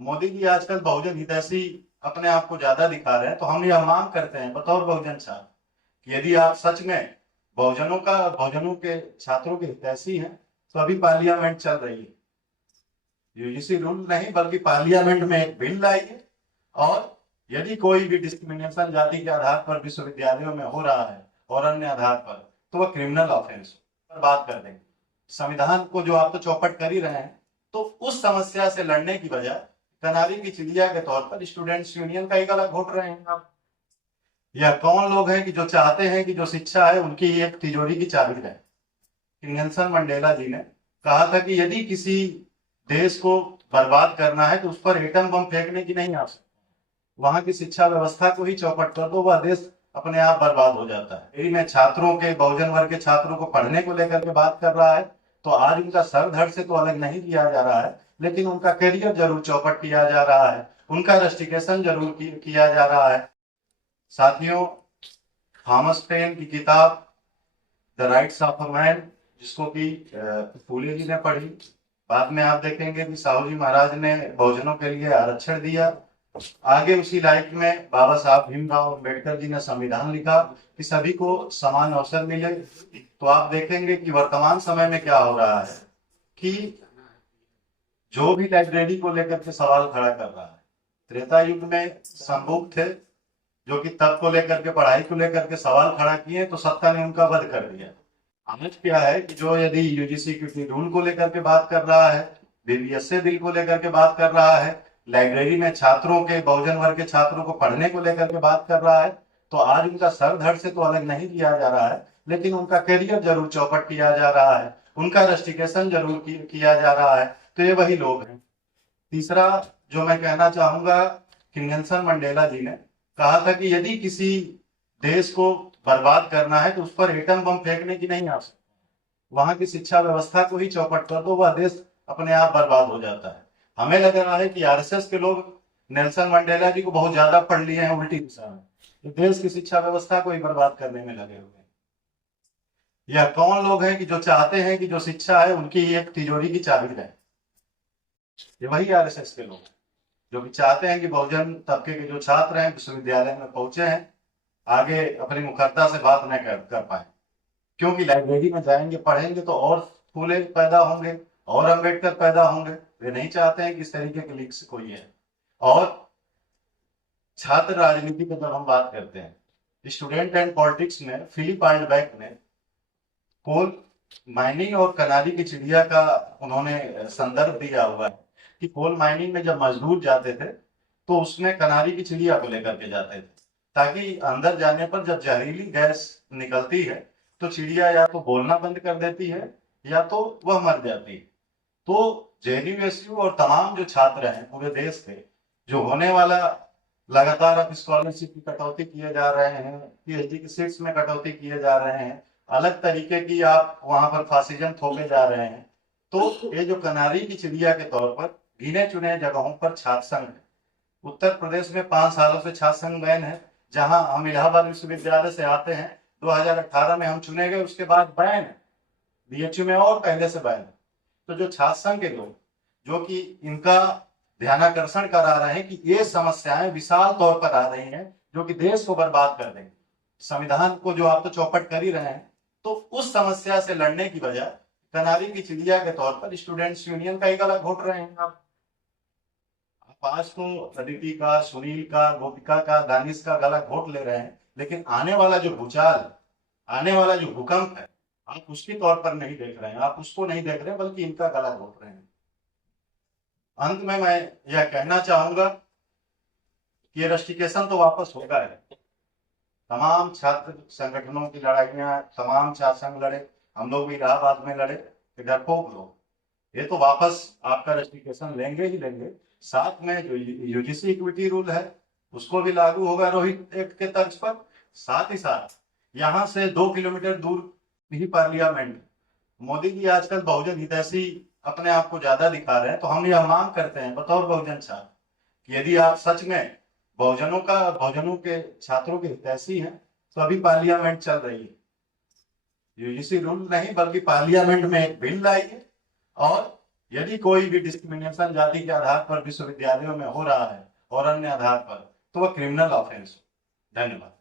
मोदी जी आजकल बहुजन हितैषी अपने आप को ज्यादा दिखा रहे हैं, तो हम यह मांग करते हैं बतौर बहुजन छात्र कि यदि आप सच में बहुजनों के छात्रों के हितैषी हैं तो अभी पार्लियामेंट चल रही है। यूजीसी रूल नहीं बल्कि पार्लियामेंट में एक बिल लाइए, और यदि कोई भी डिस्क्रिमिनेशन जाति के आधार पर विश्वविद्यालयों में हो रहा है और अन्य आधार पर, तो वह क्रिमिनल ऑफेंस पर बात कर देंगे। संविधान को जो आप तो चौपट कर ही रहे हैं, तो उस समस्या से लड़ने की बजाय कनारी की चिड़िया के तौर पर स्टूडेंट्स यूनियन का ही गला घोट रहे हैं आप। यह कौन लोग हैं कि जो चाहते हैं कि जो शिक्षा है उनकी एक तिजोरी की चाबी रहे। नेल्सन मंडेला जी ने कहा था कि यदि किसी देश को बर्बाद करना है तो उस पर एटम बम फेंकने की नहीं आवश्यकता, वहां की शिक्षा व्यवस्था को ही चौपट कर दो, वह देश अपने आप बर्बाद हो जाता है। यदि मैं छात्रों के बहुजन वर्ग के छात्रों को पढ़ने को लेकर के बात कर रहा है, तो आज उनका सर धड़ से तो अलग नहीं किया जा रहा है, लेकिन उनका करियर जरूर चौपट किया जा रहा है, उनका रस्टिकेशन जरूर किया जा रहा है। साथियों, थॉमस पेन की किताब the rights of a man, जिसको कि फूले जी ने पढ़ी, बाद में आप देखेंगे कि साहू जी महाराज ने बहुजनों के लिए आरक्षण दिया। आगे उसी लाइक में बाबा साहब भीमराव अम्बेडकर जी ने संविधान लिखा कि सभी को समान अवसर मिले। तो आप देखेंगे कि वर्तमान समय में क्या हो रहा है कि जो भी लाइब्रेरी को लेकर के सवाल खड़ा कर रहा है, त्रेता युग में संभुक थे जो कि तप को लेकर के, पढ़ाई को लेकर के सवाल खड़ा किए, तो सत्ता ने उनका वध कर दिया। आज क्या है कि जो यदि यूजीसी के रूल को लेकर के बात कर रहा है, बीबीएसए बिल को लेकर के बात कर रहा है, लाइब्रेरी में छात्रों के बहुजन वर्ग के छात्रों को पढ़ने को लेकर के बात कर रहा है, तो आज उनका सर धड़ से तो अलग नहीं किया जा रहा है, लेकिन उनका करियर जरूर चौपट किया जा रहा है, उनका रस्टिकेशन जरूर किया जा रहा है। तो ये वही लोग हैं। तीसरा जो मैं कहना चाहूंगा कि नेल्सन मंडेला जी ने कहा था कि यदि किसी देश को बर्बाद करना है तो उस पर एटम बम फेंकने की नहीं आवश्यकता, वहां की शिक्षा व्यवस्था को ही चौपट कर दो, वह देश अपने आप बर्बाद हो जाता है। हमें लग रहा है कि आरएसएस के लोग नेल्सन मंडेला जी को बहुत ज्यादा पढ़ लिए हैं उल्टी दिशा में, तो देश की शिक्षा व्यवस्था को ही बर्बाद करने में लगे हुए हैं। यह कौन लोग हैं कि जो चाहते हैं कि जो शिक्षा है उनकी एक तिजोरी की चाबी रहे। ये वही आरएसएस के लोग हैं जो कि चाहते हैं कि बहुजन तबके के जो छात्र हैं विश्वविद्यालय में पहुंचे हैं, आगे अपनी मुखरता से बात न कर पाए, क्योंकि लाइब्रेरी में जाएंगे पढ़ेंगे तो और फूले पैदा होंगे और अम्बेडकर पैदा होंगे। वे नहीं चाहते हैं कि इस तरीके के लीक्स कोई है। और छात्र राजनीति की जब हम बात करते हैं, स्टूडेंट एंड पॉलिटिक्स में फिलिप आल्डबैक ने कोल माइनिंग और कनारी की चिड़िया का उन्होंने संदर्भ दिया हुआ है कि कोल माइनिंग में जब मजदूर जाते थे तो उसमें कनारी की चिड़िया को लेकर के जाते थे, ताकि अंदर जाने पर जब जहरीली गैस निकलती है तो चिड़िया या तो बोलना बंद कर देती है या तो वह मर जाती है। तो जेएनयू और तमाम जो छात्र हैं पूरे देश के, जो होने वाला लगातार अब स्कॉलरशिप की कटौती किए जा रहे हैं, पीएचडी की सीट्स में कटौती किए जा रहे हैं, अलग तरीके की आप वहां पर फासिज्म थोपे जा रहे हैं, तो ये जो कनारी की चिड़िया के तौर पर गिने चुने जगहों पर छात्र संघ है। उत्तर प्रदेश में 5 सालों से छात्र संघ बैन है। जहां हम इलाहाबाद विश्वविद्यालय से आते हैं, 2018 में हम चुने गए, उसके बाद बैन है, बीएचयू में और पहले से बैन है। तो जो छात्र संघ के लोग जो कि इनका ध्यानाकर्षण करा रहे हैं कि ये समस्याएं विशाल तौर पर आ रही हैं जो कि देश को बर्बाद कर देंगे, संविधान को जो आप तो चौपट कर ही रहे हैं, तो उस समस्या से लड़ने की बजाय कनारी की चिड़िया के तौर पर स्टूडेंट्स यूनियन का ही गला घोट रहे हैं आप। आज तो अदिति का, सुनील का, गोपिका का, दानिश का गला घोट ले रहे हैं, लेकिन आने वाला जो भूचाल, आने वाला जो भूकंप है, आप उसके तौर पर नहीं देख रहे हैं, आप उसको नहीं देख रहे हैं, बल्कि इनका गला घोट रहे हैं। अंत में मैं यह कहना चाहूंगा कि ये रस्टिकेशन तो वापस होगा है। तमाम छात्र संगठनों की लड़ाइयां, तमाम छात्र संघ लड़े, हम लोग भी इलाहाबाद में लड़े, डरपोक लोग, ये तो वापस आपका रस्टिकेशन लेंगे ही लेंगे। साथ में जो यूजीसी इक्विटी रूल है उसको भी लागू होगा रोहित एक्ट के तर्ज पर। साथ ही साथ यहाँ से 2 किलोमीटर दूर ही पार्लियामेंट। मोदी जी आजकल बहुजन हितैषी अपने आप को ज्यादा दिखा रहे हैं, तो हम यह मांग करते हैं बतौर बहुजन छात्र कि यदि आप सच में बहुजनों के छात्रों के हितैषी हैं तो अभी पार्लियामेंट चल रही है। यूजीसी रूल नहीं बल्कि पार्लियामेंट में एक बिल लाइए, और यदि कोई भी डिस्क्रिमिनेशन जाति के आधार पर विश्वविद्यालयों में हो रहा है और अन्य आधार पर, तो वह क्रिमिनल ऑफेंस हो। धन्यवाद।